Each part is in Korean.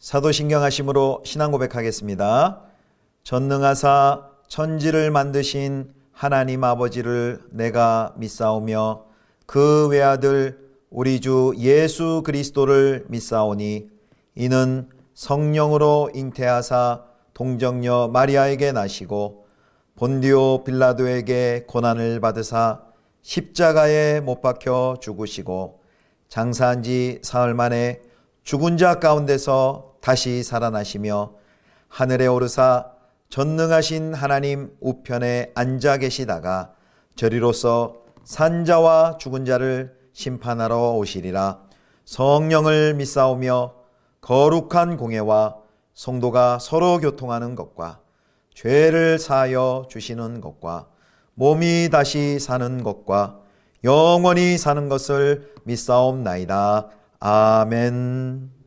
사도신경하심으로 신앙 고백하겠습니다. 전능하사 천지를 만드신 하나님 아버지를 내가 믿사오며 그 외아들 우리 주 예수 그리스도를 믿사오니 이는 성령으로 잉태하사 동정녀 마리아에게 나시고 본디오 빌라도에게 고난을 받으사 십자가에 못 박혀 죽으시고 장사한 지 사흘 만에 죽은 자 가운데서 다시 살아나시며 하늘에 오르사 전능하신 하나님 우편에 앉아 계시다가 저리로서 산자와 죽은 자를 심판하러 오시리라. 성령을 믿사오며 거룩한 공예와 성도가 서로 교통하는 것과 죄를 사하여 주시는 것과 몸이 다시 사는 것과 영원히 사는 것을 믿사옵나이다. 아멘.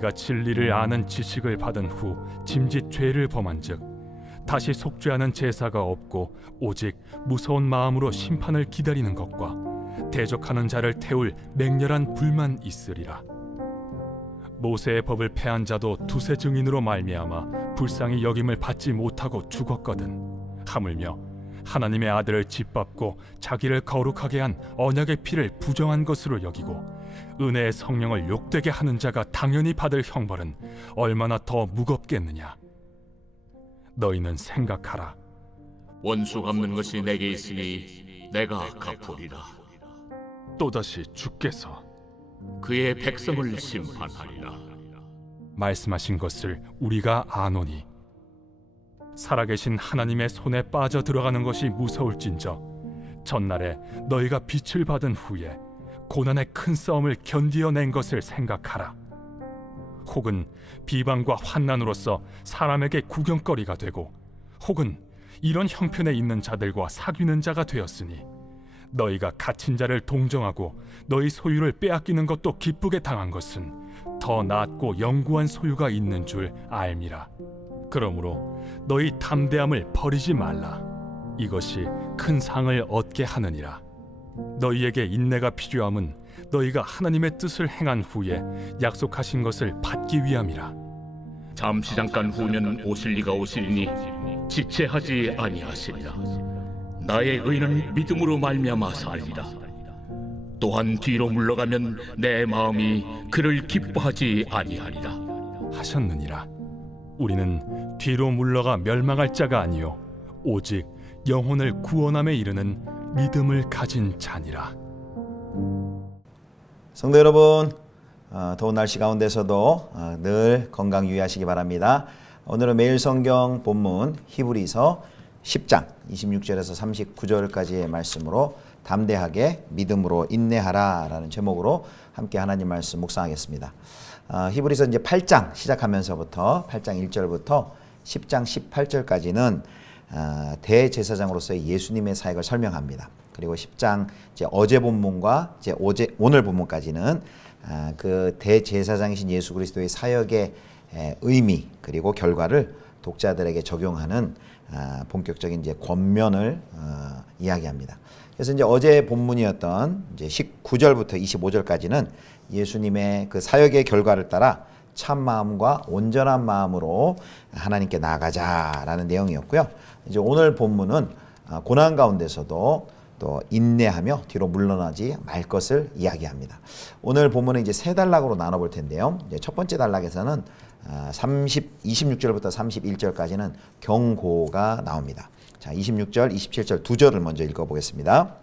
우리가 진리를 아는 지식을 받은 후 짐짓 죄를 범한즉 다시 속죄하는 제사가 없고 오직 무서운 마음으로 심판을 기다리는 것과 대적하는 자를 태울 맹렬한 불만 있으리라. 모세의 법을 패한 자도 두세 증인으로 말미암아 불쌍히 여김을 받지 못하고 죽었거든. 하물며 하나님의 아들을 짓밟고 자기를 거룩하게 한 언약의 피를 부정한 것으로 여기고 은혜의 성령을 욕되게 하는 자가 당연히 받을 형벌은 얼마나 더 무겁겠느냐. 너희는 생각하라. 원수 갚는 것이 내게 있으니 내가 갚으리라. 또다시 주께서 그의 백성을 심판하리라. 말씀하신 것을 우리가 아노니 살아계신 하나님의 손에 빠져 들어가는 것이 무서울진저 전날에 너희가 빛을 받은 후에 고난의 큰 싸움을 견디어낸 것을 생각하라. 혹은 비방과 환난으로서 사람에게 구경거리가 되고 혹은 이런 형편에 있는 자들과 사귀는 자가 되었으니 너희가 갇힌 자를 동정하고 너희 소유를 빼앗기는 것도 기쁘게 당한 것은 더 낫고 영구한 소유가 있는 줄 알미라. 그러므로 너희 담대함을 버리지 말라. 이것이 큰 상을 얻게 하느니라. 너희에게 인내가 필요함은 너희가 하나님의 뜻을 행한 후에 약속하신 것을 받기 위함이라. 잠시 잠깐 후면 오실 이가 오시리니 지체하지 아니하시리라. 나의 의는 믿음으로 말미암아 살리라. 또한 뒤로 물러가면 내 마음이 그를 기뻐하지 아니하리라 하셨느니라. 우리는 뒤로 물러가 멸망할 자가 아니요 오직 영혼을 구원함에 이르는 믿음을 가진 자니라. 성도 여러분, 더운 날씨 가운데서도 늘 건강 유의하시기 바랍니다. 오늘은 매일 성경 본문 히브리서 10장 26절에서 39절까지의 말씀으로 담대하게 믿음으로 인내하라 라는 제목으로 함께 하나님 말씀 묵상하겠습니다. 히브리서 이제 8장 시작하면서부터 8장 1절부터 10장 18절까지는 대제사장으로서의 예수님의 사역을 설명합니다. 그리고 10장 이제 어제 본문과 이제 오늘 본문까지는 그 대제사장이신 예수 그리스도의 사역의 의미 그리고 결과를 독자들에게 적용하는 본격적인 이제 권면을 이야기합니다. 그래서 이제 어제 본문이었던 이제 19절부터 25절까지는 예수님의 그 사역의 결과를 따라 참 마음과 온전한 마음으로 하나님께 나아가자라는 내용이었고요. 이제 오늘 본문은 고난 가운데서도 또 인내하며 뒤로 물러나지 말 것을 이야기합니다. 오늘 본문은 이제 세 단락으로 나눠볼 텐데요. 이제 첫 번째 단락에서는 26절부터 31절까지는 경고가 나옵니다. 자, 26절, 27절 두 절을 먼저 읽어보겠습니다.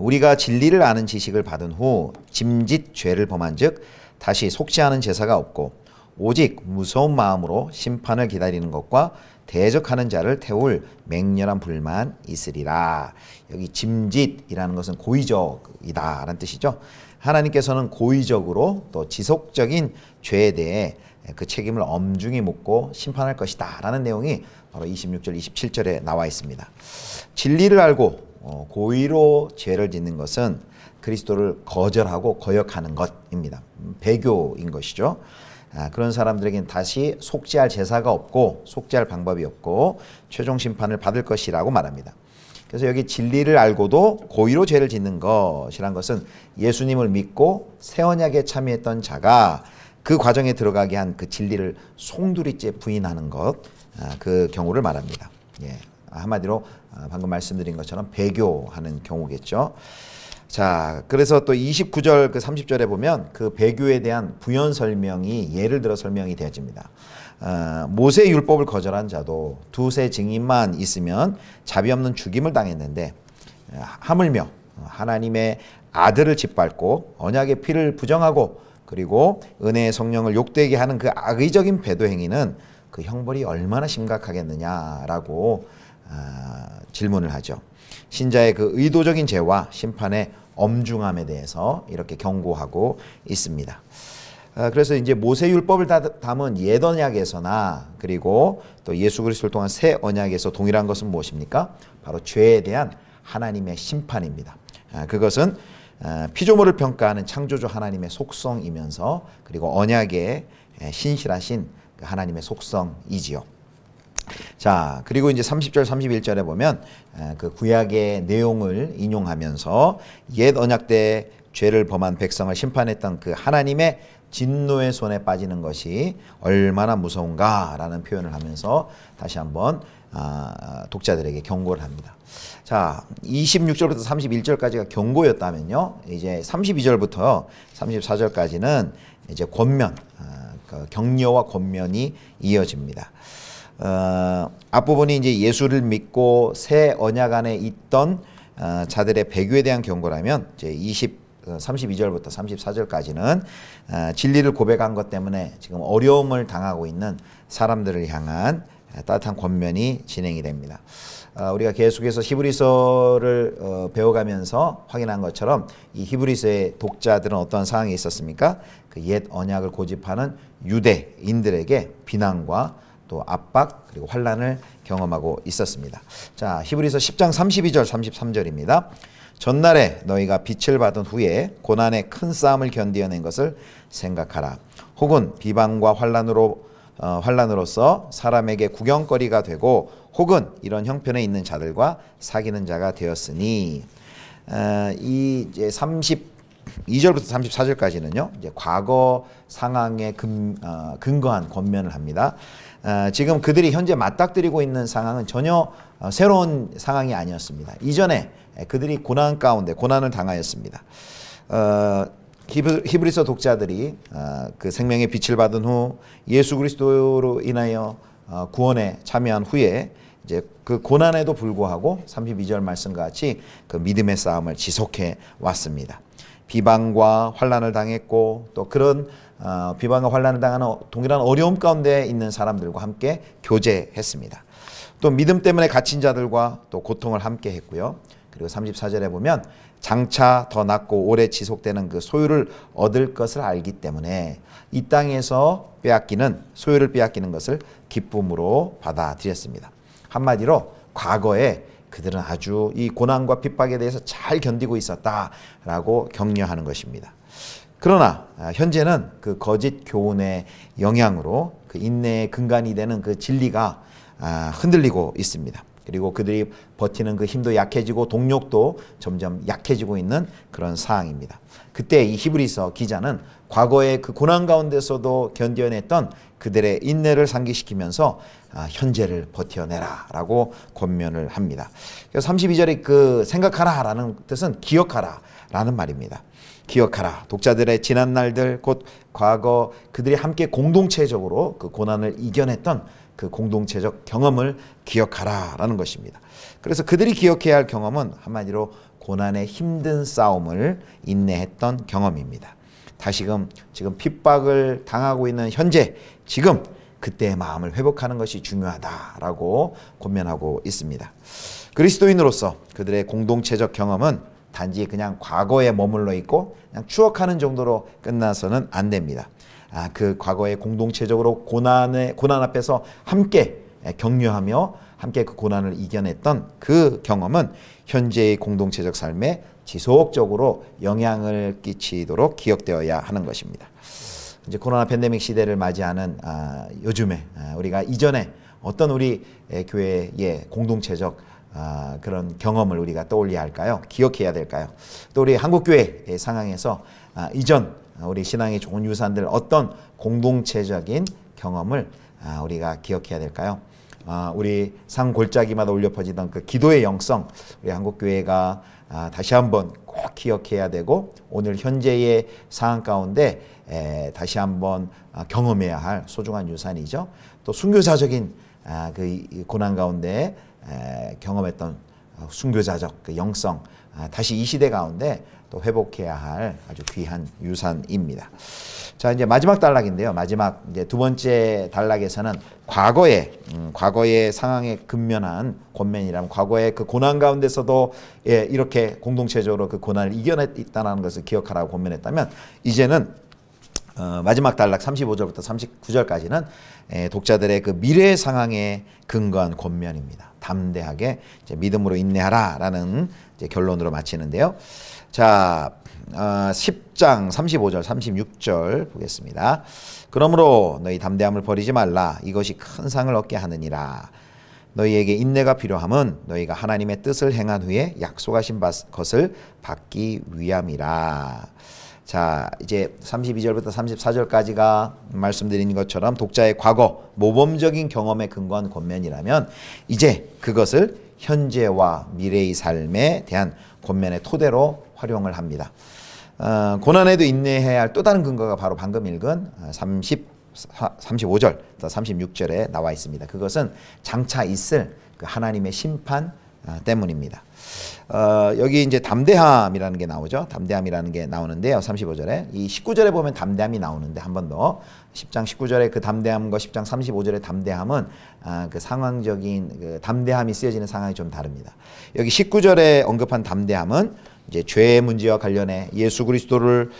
우리가 진리를 아는 지식을 받은 후 짐짓 죄를 범한 즉 다시 속지 않은 제사가 없고 오직 무서운 마음으로 심판을 기다리는 것과 대적하는 자를 태울 맹렬한 불만 있으리라. 여기 짐짓이라는 것은 고의적이다 라는 뜻이죠. 하나님께서는 고의적으로 또 지속적인 죄에 대해 그 책임을 엄중히 묻고 심판할 것이다 라는 내용이 바로 26절 27절에 나와 있습니다. 진리를 알고 고의로 죄를 짓는 것은 그리스도를 거절하고 거역하는 것입니다. 배교인 것이죠. 그런 사람들에게는 다시 속죄할 제사가 없고 속죄할 방법이 없고 최종 심판을 받을 것이라고 말합니다. 그래서 여기 진리를 알고도 고의로 죄를 짓는 것이란 것은 예수님을 믿고 새 언약에 참여했던 자가 그 과정에 들어가게 한 그 진리를 송두리째 부인하는 것, 그 경우를 말합니다. 예, 한마디로 방금 말씀드린 것처럼 배교하는 경우겠죠. 자, 그래서 또 29절 그 30절에 보면 그 배교에 대한 부연 설명이 예를 들어 설명이 되어집니다. 모세의 율법을 거절한 자도 두세 증인만 있으면 자비 없는 죽임을 당했는데 하물며 하나님의 아들을 짓밟고 언약의 피를 부정하고 그리고 은혜의 성령을 욕되게 하는 그 악의적인 배도 행위는 그 형벌이 얼마나 심각하겠느냐라고 질문을 하죠. 신자의 그 의도적인 죄와 심판의 엄중함에 대해서 이렇게 경고하고 있습니다. 그래서 이제 모세 율법을 담은 옛 언약에서나 그리고 또 예수 그리스도를 통한 새 언약에서 동일한 것은 무엇입니까? 바로 죄에 대한 하나님의 심판입니다. 그것은 피조물을 평가하는 창조주 하나님의 속성이면서 그리고 언약에 신실하신 하나님의 속성이지요. 자, 그리고 이제 30절, 31절에 보면 그 구약의 내용을 인용하면서 옛 언약 때 죄를 범한 백성을 심판했던 그 하나님의 진노의 손에 빠지는 것이 얼마나 무서운가라는 표현을 하면서 다시 한번 독자들에게 경고를 합니다. 자, 26절부터 31절까지가 경고였다면요, 이제 32절부터 34절까지는 이제 권면, 격려와 권면이 이어집니다. 앞부분이 이제 예수를 믿고 새 언약 안에 있던 자들의 배교에 대한 경고라면, 이제 32절부터 34절까지는 진리를 고백한 것 때문에 지금 어려움을 당하고 있는 사람들을 향한 따뜻한 권면이 진행이 됩니다. 우리가 계속해서 히브리서를 배워가면서 확인한 것처럼 이 히브리서의 독자들은 어떤 상황이 있었습니까? 그 옛 언약을 고집하는 유대인들에게 비난과 또 압박 그리고 환난을 경험하고 있었습니다. 자, 히브리서 10장 32절 33절입니다. 전날에 너희가 빛을 받은 후에 고난의 큰 싸움을 견디어낸 것을 생각하라. 혹은 비방과 환난으로서 사람에게 구경거리가 되고 혹은 이런 형편에 있는 자들과 사귀는 자가 되었으니, 이 이제 32절부터 34절까지는요, 이제 과거 상황에 근거한 권면을 합니다. 지금 그들이 현재 맞닥뜨리고 있는 상황은 전혀 새로운 상황이 아니었습니다. 이전에 그들이 고난 가운데 고난을 당하였습니다. 히브리서 독자들이 그 생명의 빛을 받은 후 예수 그리스도로 인하여 구원에 참여한 후에 이제 그 고난에도 불구하고 32절 말씀과 같이 그 믿음의 싸움을 지속해 왔습니다. 비방과 환난을 당했고 또 그런 비방과 환난을 당하는 동일한 어려움 가운데 있는 사람들과 함께 교제했습니다. 또 믿음 때문에 갇힌 자들과 또 고통을 함께 했고요. 그리고 34절에 보면 장차 더 낮고 오래 지속되는 그 소유를 얻을 것을 알기 때문에 이 땅에서 소유를 빼앗기는 것을 기쁨으로 받아들였습니다. 한마디로 과거에 그들은 아주 이 고난과 핍박에 대해서 잘 견디고 있었다라고 격려하는 것입니다. 그러나 현재는 그 거짓 교훈의 영향으로 그 인내의 근간이 되는 그 진리가 흔들리고 있습니다. 그리고 그들이 버티는 그 힘도 약해지고 동력도 점점 약해지고 있는 그런 상황입니다. 그때 이 히브리서 기자는 과거의 그 고난 가운데서도 견뎌냈던 그들의 인내를 상기시키면서 현재를 버텨내라 라고 권면을 합니다. 그래서 32절에 그 생각하라 라는 뜻은 기억하라 라는 말입니다. 기억하라. 독자들의 지난 날들 곧 과거 그들이 함께 공동체적으로 그 고난을 이겨냈던 그 공동체적 경험을 기억하라 라는 것입니다. 그래서 그들이 기억해야 할 경험은 한마디로 고난의 힘든 싸움을 인내했던 경험입니다. 다시금 지금 핍박을 당하고 있는 현재 지금 그때의 마음을 회복하는 것이 중요하다라고 권면하고 있습니다. 그리스도인으로서 그들의 공동체적 경험은 단지 그냥 과거에 머물러 있고 그냥 추억하는 정도로 끝나서는 안 됩니다. 그 과거에 공동체적으로 고난 앞에서 함께 격려하며 함께 그 고난을 이겨냈던 그 경험은 현재의 공동체적 삶에 지속적으로 영향을 끼치도록 기억되어야 하는 것입니다. 이제 코로나 팬데믹 시대를 맞이하는 요즘에 우리가 이전에 어떤 우리 교회의 공동체적 그런 경험을 우리가 떠올려야 할까요? 기억해야 될까요? 또 우리 한국교회 상황에서 이전 우리 신앙의 좋은 유산들 어떤 공동체적인 경험을 우리가 기억해야 될까요? 우리 상 골짜기마다 울려 퍼지던 그 기도의 영성, 우리 한국교회가 다시 한번 꼭 기억해야 되고 오늘 현재의 상황 가운데 다시 한번 경험해야 할 소중한 유산이죠. 또 순교자적인 그 고난 가운데 경험했던 순교자적 그 영성, 다시 이 시대 가운데 또 회복해야 할 아주 귀한 유산입니다. 자, 이제 마지막 단락인데요. 마지막 이제 두 번째 단락에서는 과거의 상황에 근면한 권면이라면 과거의 그 고난 가운데서도 이렇게 공동체적으로 그 고난을 이겨냈다는 것을 기억하라고 권면했다면 이제는 마지막 단락 35절부터 39절까지는 독자들의 그 미래 상황에 근거한 권면입니다. 담대하게 이제 믿음으로 인내하라라는 이제 결론으로 마치는데요. 자, 10장 35절 36절 보겠습니다. 그러므로 너희 담대함을 버리지 말라. 이것이 큰 상을 얻게 하느니라. 너희에게 인내가 필요함은 너희가 하나님의 뜻을 행한 후에 약속하신 것을 받기 위함이라. 자, 이제 32절부터 34절까지가 말씀드린 것처럼 독자의 과거 모범적인 경험에 근거한 권면이라면 이제 그것을 현재와 미래의 삶에 대한 권면의 토대로 활용을 합니다. 고난에도 인내해야 할 또 다른 근거가 바로 방금 읽은 35절, 36절에 나와 있습니다. 그것은 장차 있을 그 하나님의 심판 때문입니다. 여기 이제 담대함이라는 게 나오죠. 담대함이라는 게 나오는데요. 35절에 이 19절에 보면 담대함이 나오는데 한 번 더 10장 19절에 그 담대함과 10장 35절의 담대함은 그 상황적인 그 담대함이 쓰여지는 상황이 좀 다릅니다. 여기 19절에 언급한 담대함은 이제 죄의 문제와 관련해 예수 그리스도를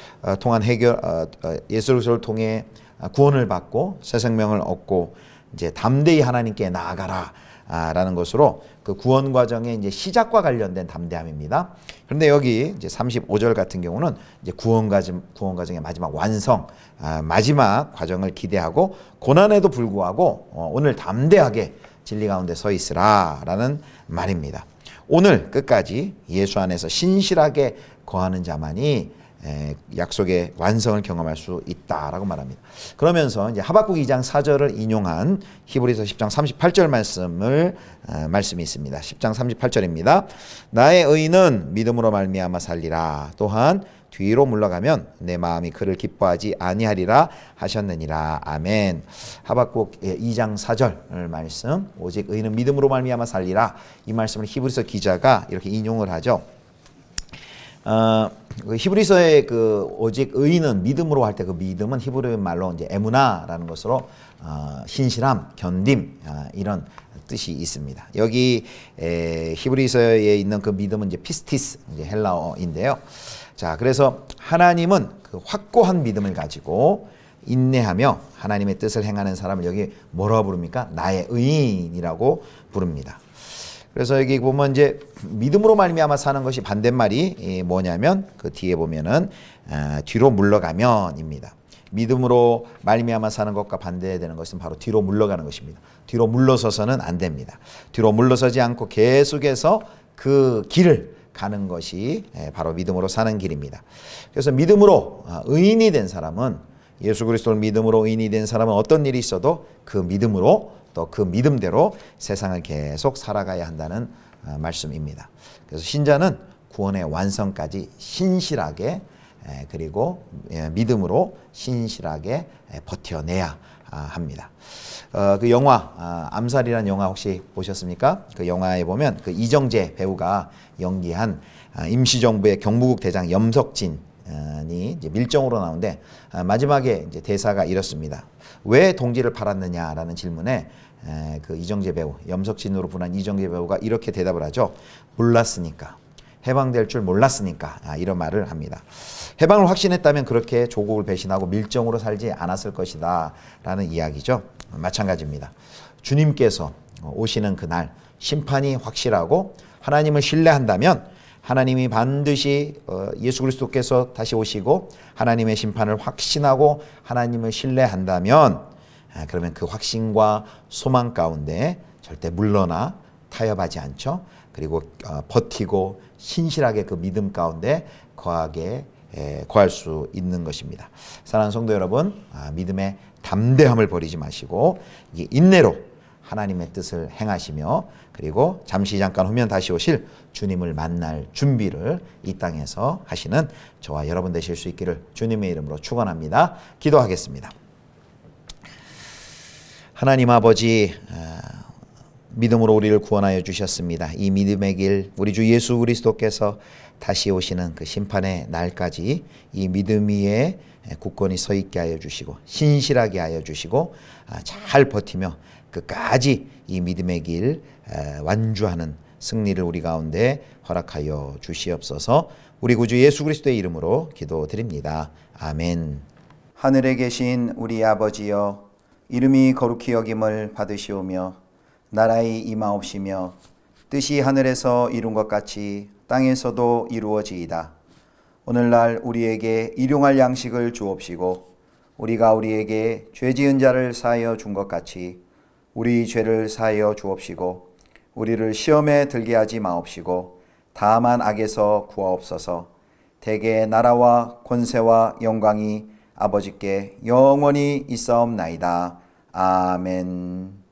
통한 예수 그리스도를 통해 구원을 받고 새 생명을 얻고 이제 담대히 하나님께 나아가라. 라는 것으로 그 구원 과정의 이제 시작과 관련된 담대함입니다. 그런데 여기 이제 35절 같은 경우는 이제 구원 과정의 마지막 완성, 마지막 과정을 기대하고 고난에도 불구하고 오늘 담대하게 진리 가운데 서 있으라라는 말입니다. 오늘 끝까지 예수 안에서 신실하게 거하는 자만이 약속의 완성을 경험할 수 있다라고 말합니다. 그러면서 이제 하박국 2장 4절을 인용한 히브리서 10장 38절 말씀이 있습니다. 10장 38절입니다. 나의 의인은 믿음으로 말미암아 살리라. 또한 뒤로 물러가면 내 마음이 그를 기뻐하지 아니하리라 하셨느니라. 아멘. 하박국 2장 4절 말씀, 오직 의인은 믿음으로 말미암아 살리라. 이 말씀을 히브리서 기자가 이렇게 인용을 하죠. 히브리서의 그 오직 의인은 믿음으로 할 때 그 믿음은 히브리 말로 이제 에무나라는 것으로 신실함, 견딤 이런 뜻이 있습니다. 여기 히브리서에 있는 그 믿음은 이제 피스티스, 이제 헬라어인데요. 자, 그래서 하나님은 그 확고한 믿음을 가지고 인내하며 하나님의 뜻을 행하는 사람을 여기 뭐라고 부릅니까? 나의 의인이라고 부릅니다. 그래서 여기 보면 이제 믿음으로 말미암아 사는 것이 반대말이 뭐냐면 그 뒤에 보면은 뒤로 물러가면입니다. 믿음으로 말미암아 사는 것과 반대되는 것은 바로 뒤로 물러가는 것입니다. 뒤로 물러서서는 안 됩니다. 뒤로 물러서지 않고 계속해서 그 길을 가는 것이 바로 믿음으로 사는 길입니다. 그래서 믿음으로 의인이 된 사람은, 예수 그리스도를 믿음으로 의인이 된 사람은 어떤 일이 있어도 그 믿음으로 또 그 믿음대로 세상을 계속 살아가야 한다는 말씀입니다. 그래서 신자는 구원의 완성까지 신실하게 그리고 믿음으로 신실하게 버텨내야 합니다. 그 영화 암살이라는 영화 혹시 보셨습니까? 그 영화에 보면 그 이정재 배우가 연기한 임시정부의 경무국 대장 염석진이 이제 밀정으로 나오는데 마지막에 이제 대사가 이렇습니다. 왜 동지를 팔았느냐라는 질문에 그 이정재 배우, 염석진으로 분한 이정재 배우가 이렇게 대답을 하죠. 몰랐으니까. 해방될 줄 몰랐으니까. 이런 말을 합니다. 해방을 확신했다면 그렇게 조국을 배신하고 밀정으로 살지 않았을 것이다 라는 이야기죠. 마찬가지입니다. 주님께서 오시는 그날 심판이 확실하고 하나님을 신뢰한다면 하나님이 반드시 예수 그리스도께서 다시 오시고 하나님의 심판을 확신하고 하나님을 신뢰한다면 그러면 그 확신과 소망 가운데 절대 물러나 타협하지 않죠. 그리고 버티고 신실하게 그 믿음 가운데 거할 수 있는 것입니다. 사랑하는 성도 여러분, 믿음의 담대함을 버리지 마시고 인내로 하나님의 뜻을 행하시며 그리고 잠깐 후면 다시 오실 주님을 만날 준비를 이 땅에서 하시는 저와 여러분 되실 수 있기를 주님의 이름으로 축원합니다. 기도하겠습니다. 하나님 아버지, 믿음으로 우리를 구원하여 주셨습니다. 이 믿음의 길, 우리 주 예수 그리스도께서 다시 오시는 그 심판의 날까지 이 믿음 위에 굳건히 서 있게 하여 주시고 신실하게 하여 주시고 잘 버티며 끝까지 이 믿음의 길 완주하는 승리를 우리 가운데 허락하여 주시옵소서. 우리 구주 예수 그리스도의 이름으로 기도드립니다. 아멘. 하늘에 계신 우리 아버지여, 이름이 거룩히 여김을 받으시오며 나라의 임하옵시며 뜻이 하늘에서 이룬 것 같이 땅에서도 이루어지이다. 오늘날 우리에게 일용할 양식을 주옵시고 우리가 우리에게 죄 지은 자를 사하여 준 것 같이 우리 죄를 사하여 주옵시고 우리를 시험에 들게 하지 마옵시고 다만 악에서 구하옵소서. 대개 나라와 권세와 영광이 아버지께 영원히 있사옵나이다. 아멘.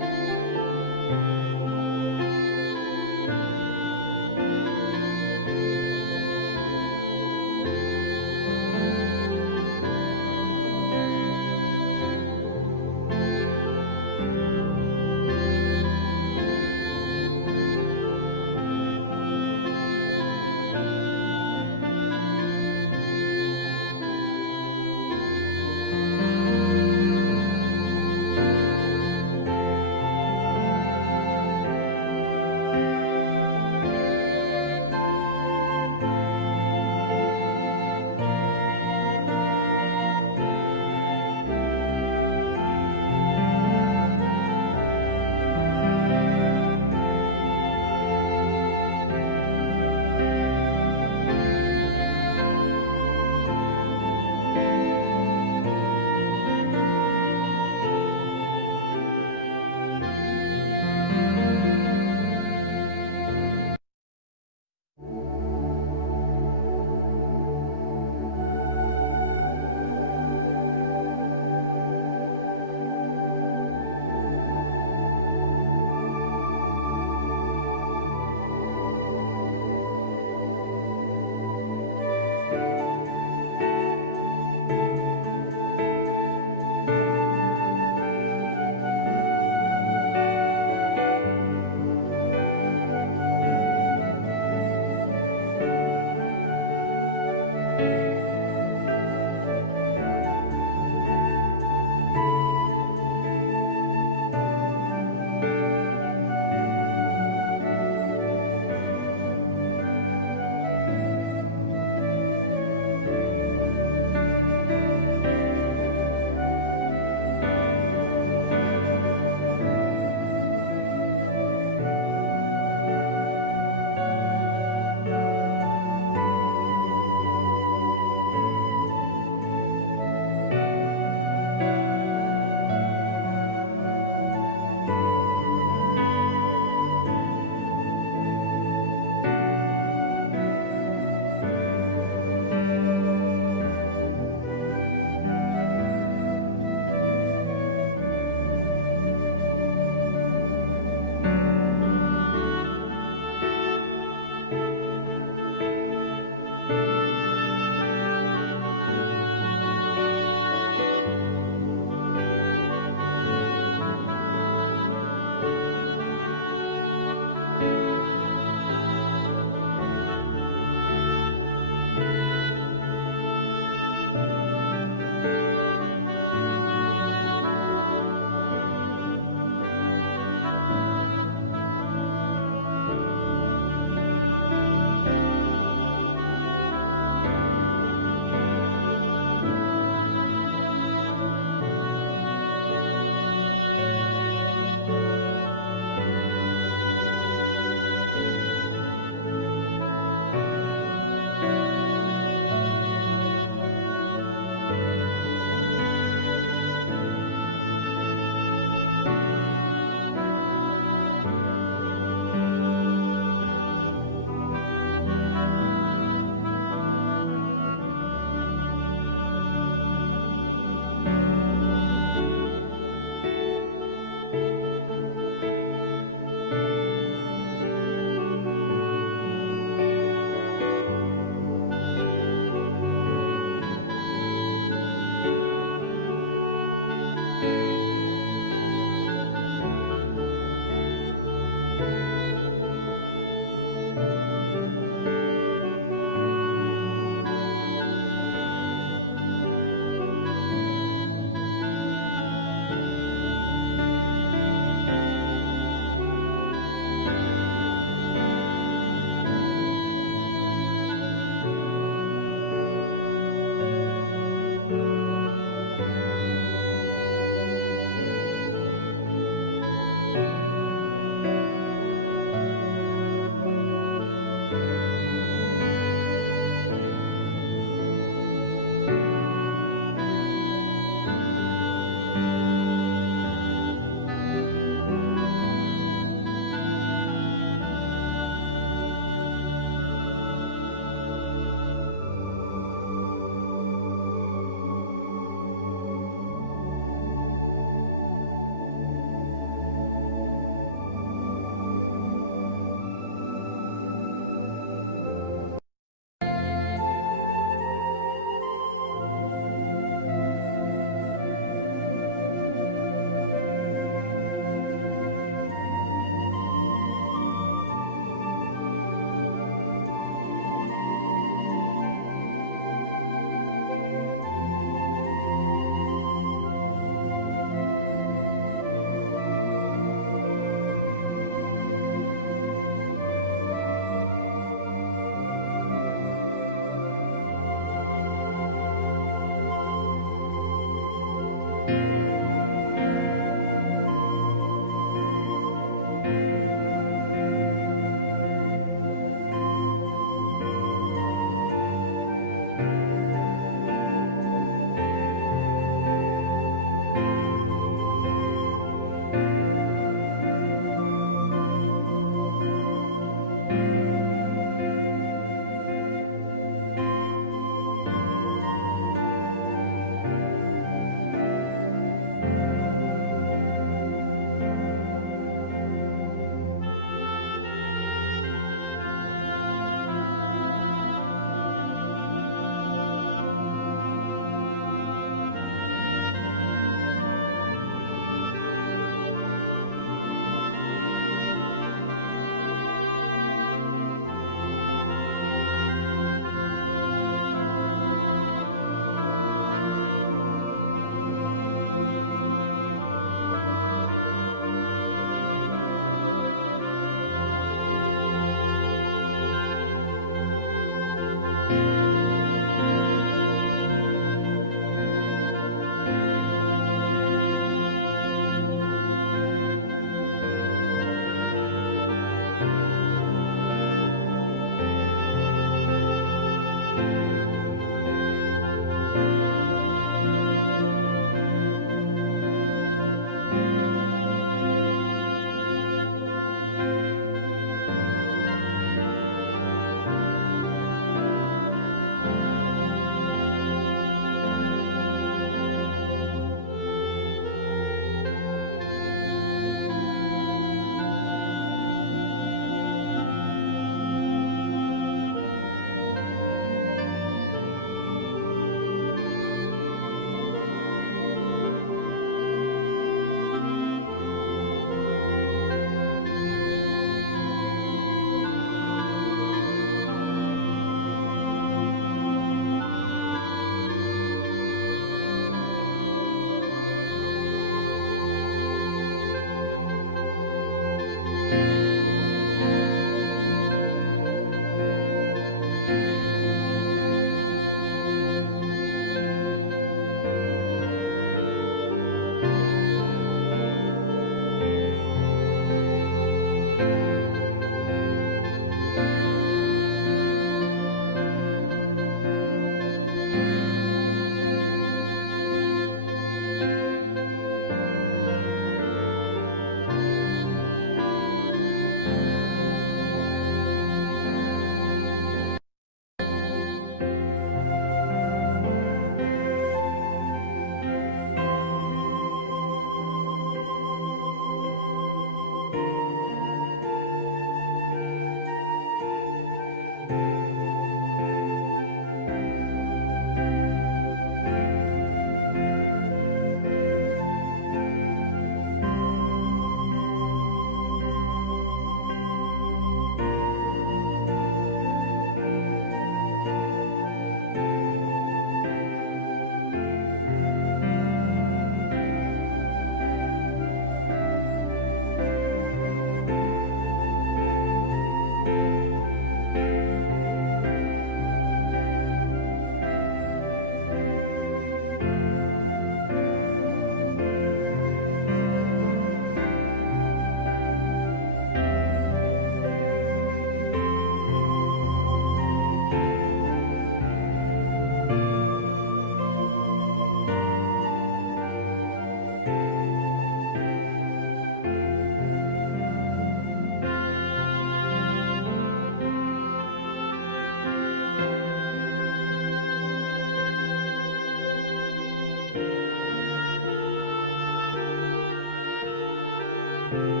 아멘.